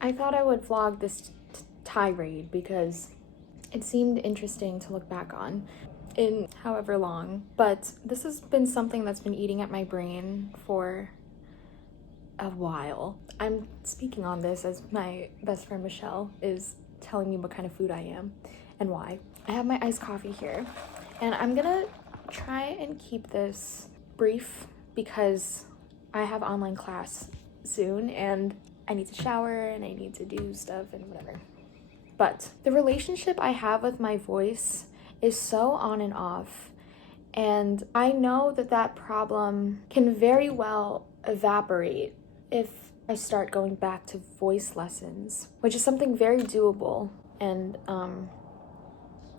I thought I would vlog this tirade because it seemed interesting to look back on in however long, but this has been something that's been eating at my brain for a while. I'm speaking on this as my best friend Michelle is telling me what kind of food I am and why. I have my iced coffee here, and I'm gonna try and keep this brief because I have online class soon and I need to shower and I need to do stuff and whatever. But the relationship I have with my voice is so on and off, and I know that that problem can very well evaporate if I start going back to voice lessons, which is something very doable, and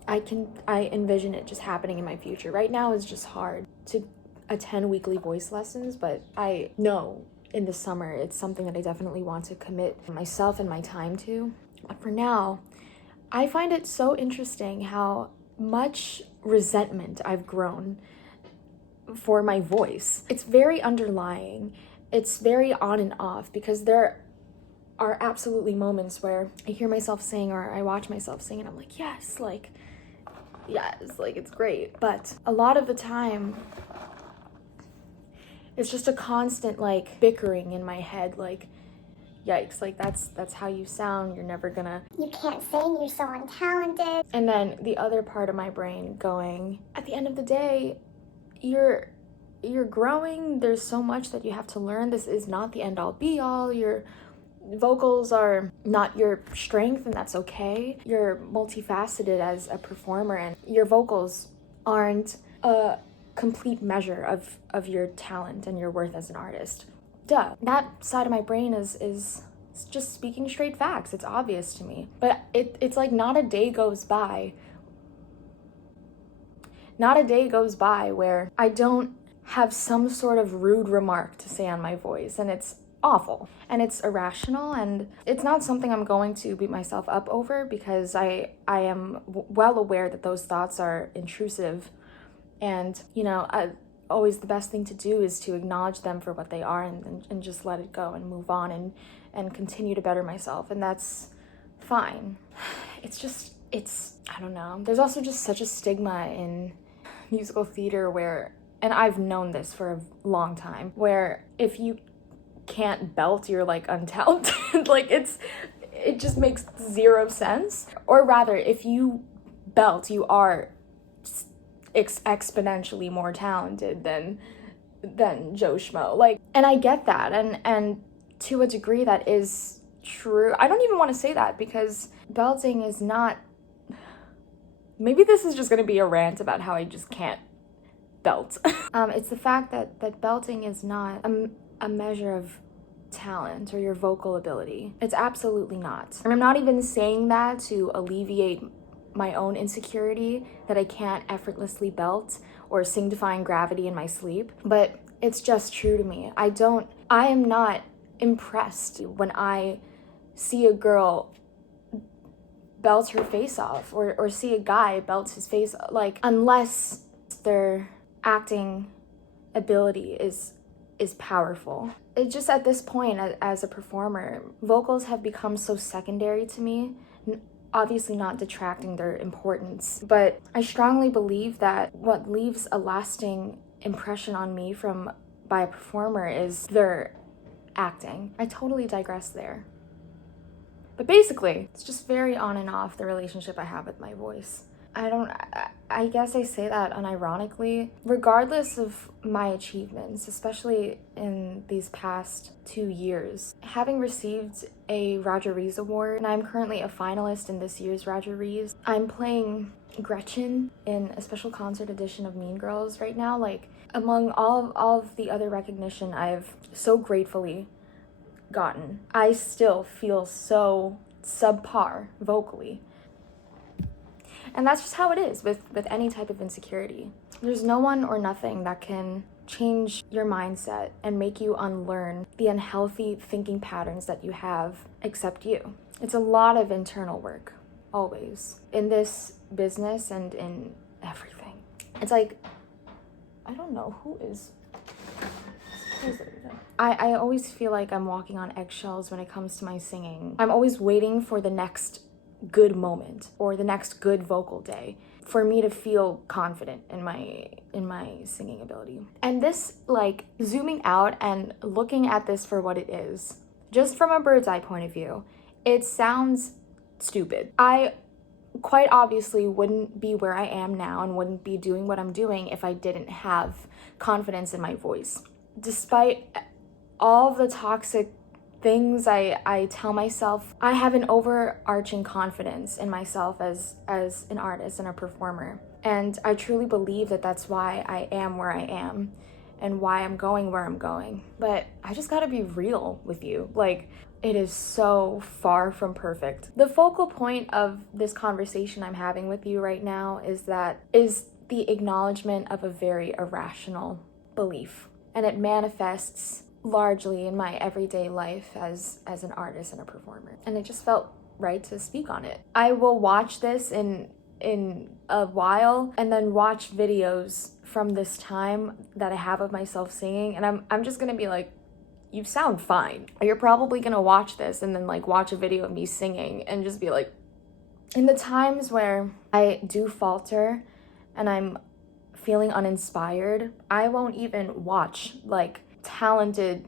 I envision it just happening in my future. Right now it's just hard to attend weekly voice lessons, but I know in the summer it's something that I definitely want to commit myself and my time to. But for now, I find it so interesting how much resentment I've grown for my voice. It's very underlying. It's very on and off because there are absolutely moments where I hear myself sing or I watch myself sing and I'm like, yes, it's great. But a lot of the time, it's just a constant bickering in my head, yikes, that's how you sound, you're never gonna, you can't sing, you're so untalented. And then the other part of my brain going, at the end of the day, you're growing, there's so much that you have to learn, this is not the end all be all, your vocals are not your strength and that's okay. You're multifaceted as a performer and your vocals aren't a complete measure of your talent and your worth as an artist. Duh. That side of my brain is just speaking straight facts. It's obvious to me. But it's like not a day goes by where I don't have some sort of rude remark to say on my voice, and it's awful and it's irrational, and it's not something I'm going to beat myself up over because I am well aware that those thoughts are intrusive, and always the best thing to do is to acknowledge them for what they are and just let it go and move on and continue to better myself, and that's fine. It's I don't know. There's also just such a stigma in musical theater where, and I've known this for a long time, where if you can't belt, you're untalented. It just makes zero sense. Or rather, if you belt, you are exponentially more talented than Joe Schmo. And I get that, and to a degree that is true. I don't even want to say that because belting is not. Maybe this is just going to be a rant about how I just can't belt. It's the fact that belting is not a measure of talent or your vocal ability. It's absolutely not. And I'm not even saying that to alleviate my own insecurity that I can't effortlessly belt or sing Defying Gravity in my sleep, but it's just true to me. I am not impressed when I see a girl belt her face off or see a guy belt his face, unless their acting ability is powerful. It just, at this point as a performer, vocals have become so secondary to me, obviously not detracting their importance, but I strongly believe that what leaves a lasting impression on me by a performer is their acting. I totally digress there. But basically, it's just very on and off, the relationship I have with my voice. I guess I say that unironically. Regardless of my achievements, especially in these past 2 years, having received a Roger Rees Award, and I'm currently a finalist in this year's Roger Rees. I'm playing Gretchen in a special concert edition of Mean Girls right now. Among all of the other recognition I've so gratefully gotten, I still feel so subpar vocally. And that's just how it is with any type of insecurity. There's no one or nothing that can change your mindset and make you unlearn the unhealthy thinking patterns that you have except you. It's a lot of internal work, always, in this business and in everything. It's I don't know, who is it even? I always feel like I'm walking on eggshells when it comes to my singing. I'm always waiting for the next good moment or the next good vocal day for me to feel confident in my singing ability. And this, like, zooming out and looking at this for what it is, just from a bird's eye point of view, it sounds stupid. I quite obviously wouldn't be where I am now and wouldn't be doing what I'm doing if I didn't have confidence in my voice. Despite all the toxic things I tell myself, I have an overarching confidence in myself as an artist and a performer. And I truly believe that that's why I am where I am and why I'm going where I'm going. But I just gotta be real with you. Like, it is so far from perfect. The focal point of this conversation I'm having with you right now is the acknowledgement of a very irrational belief. And it manifests largely in my everyday life as an artist and a performer. And it just felt right to speak on it. I will watch this in a while and then watch videos from this time that I have of myself singing, and I'm just gonna be like, you sound fine. You're probably gonna watch this and then like watch a video of me singing and just be like, in the times where I do falter and I'm feeling uninspired, I won't even watch like talented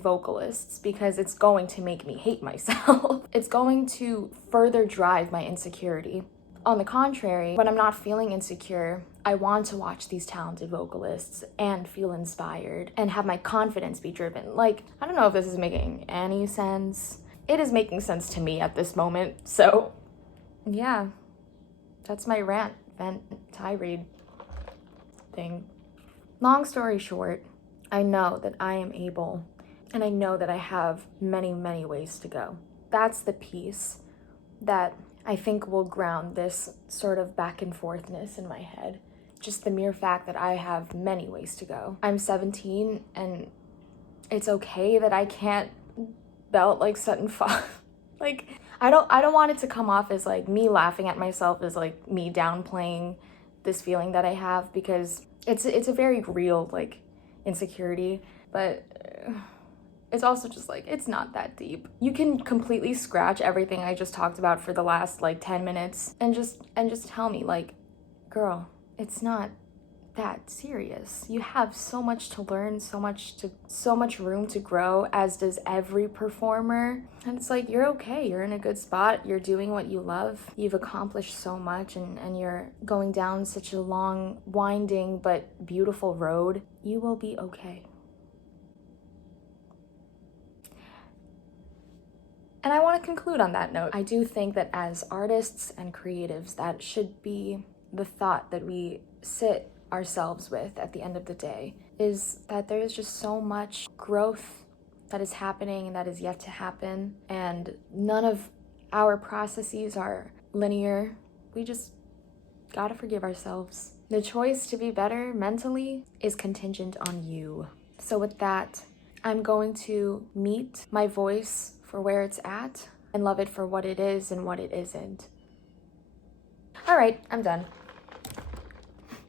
vocalists because it's going to make me hate myself. It's going to further drive my insecurity. On the contrary, when I'm not feeling insecure, I want to watch these talented vocalists and feel inspired and have my confidence be driven. Like, I don't know if this is making any sense. It is making sense to me at this moment. So, yeah, that's my rant, vent, tirade thing. Long story short, I know that I am able, and I know that I have many, many ways to go. That's the piece that I think will ground this sort of back and forthness in my head. Just the mere fact that I have many ways to go. I'm 17 and it's okay that I can't belt like Sutton Fox. Like, I don't want it to come off as like me laughing at myself, as like me downplaying this feeling that I have, because it's a very real like insecurity, but it's also just like, it's not that deep. You can completely scratch everything I just talked about for the last like 10 minutes and just tell me like, girl, it's not that serious. You have so much to learn, so much room to grow, as does every performer. And it's like, you're okay, you're in a good spot, you're doing what you love, you've accomplished so much, and you're going down such a long, winding but beautiful road. You will be okay. And I want to conclude on that note. I do think that as artists and creatives, that should be the thought that we sit ourselves with at the end of the day, is that there is just so much growth that is happening and that is yet to happen, and none of our processes are linear. We just gotta forgive ourselves. The choice to be better mentally is contingent on you. So with that, I'm going to meet my voice for where it's at and love it for what it is and what it isn't. All right, I'm done.